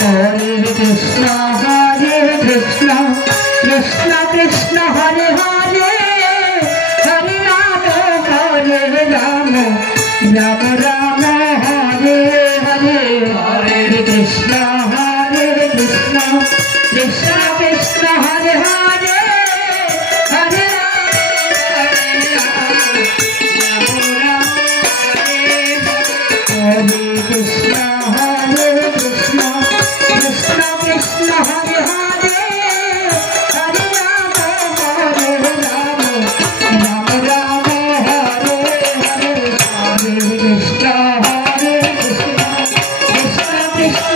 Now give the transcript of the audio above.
Hare Krishna Krishna Krishna Hare Hare Hare Rama Rama Rama Hare Hare Hare Krishna Krishna Krishna Hare Hare Hare Krishna Krishna Krishna Krishna Hare Hare Hare Rama Rama Rama Hare Hare Hare Krishna Krishna Krishna